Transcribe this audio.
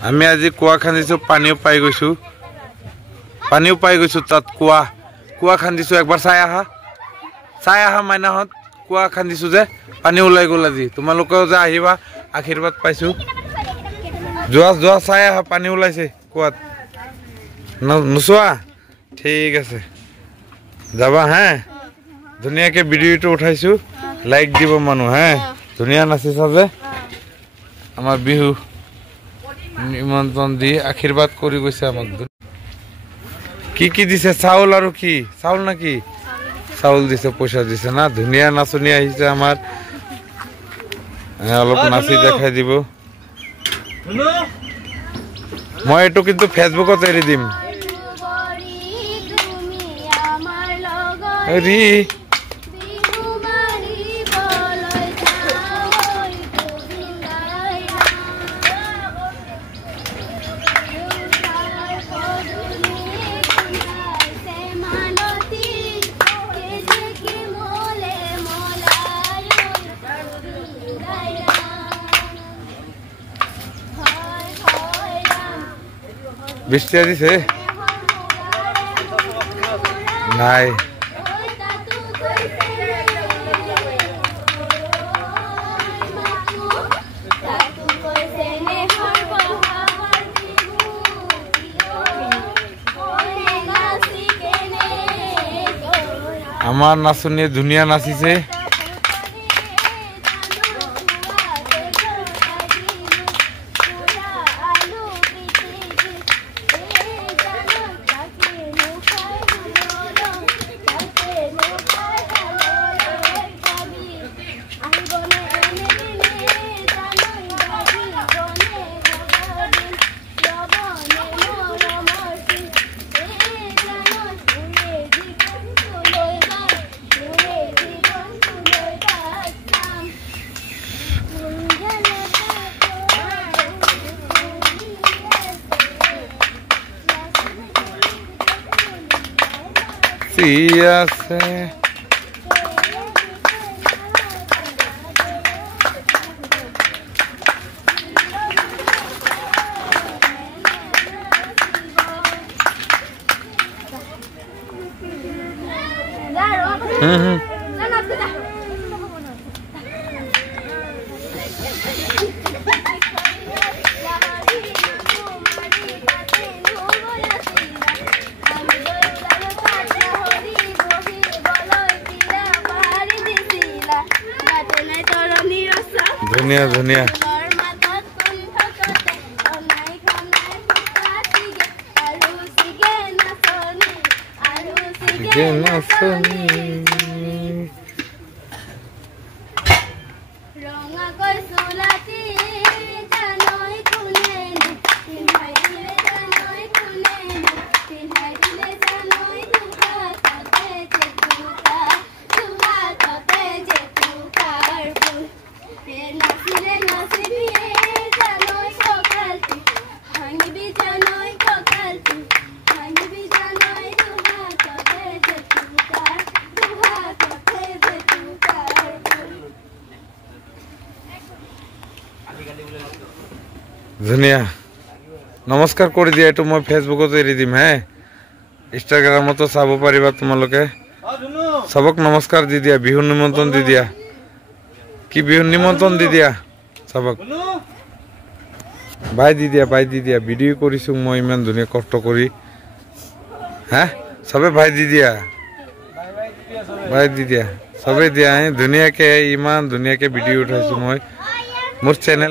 আমি আজি কুয়া খান্দিছো পানীও পাই গৈছো তাত কুয়া খান্দিছো একবাৰ চাই আহা মাইনাহত কুয়া খান্দিছো যে পানী ওলাই গ'ল আজি তোমালোকেও যে আহিবা আশীৰ্বাদ পাইছো যোৱা চাই আহা পানী ওলাইছে কুয়াত নুচোৱা ঠিক আছে যাবা হা ধুনীয়াকে ভিডিঅ'টো উঠাইছো লাইক দিব মানুহ হা ধুনীয়া নাচিছা যে আমাৰ বিহু নিমন্ত্ৰণ দি আশীৰ্বাদ কৰি গৈছে আমাক কি দিছে চাউল আৰু কি চাউল নাকি চাউল দিছে পইচা দিছে না ধুনীয়া নাচনি আহিছে আমাৰ অলপ নাচি দেখাই দিব মই এইটো কিন্তু ফেচবুকত এৰি দিম বৃষ্টি দিছে নাই আমাৰ নাচনি ধুনিয়া নাচিছে আছে ধুনিয়া ধুনিয়া ধুনিয়া নমস্কাৰ কৰি দিয়া এইটো মই ফেচবুকত এৰি দিম হে ইনষ্টাগ্ৰামতো চাব পাৰিবা তোমালোকে সবক নমস্কাৰ দি দিয়া বিহু নিমন্ত্ৰণ দি দিয়া কি বিহু নিমন্ত্ৰণ দি দিয়া সবক বাই দি দিয়া ভিডিঅ' কৰিছো মই ইমান ধুনীয়া কষ্ট কৰি হা সবে ভাই দি দিয়া সবে দিয়া ধুনীয়াকে ইমান ধুনীয়াকে ভিডিঅ' উঠাইছো মই মোৰ চেনেল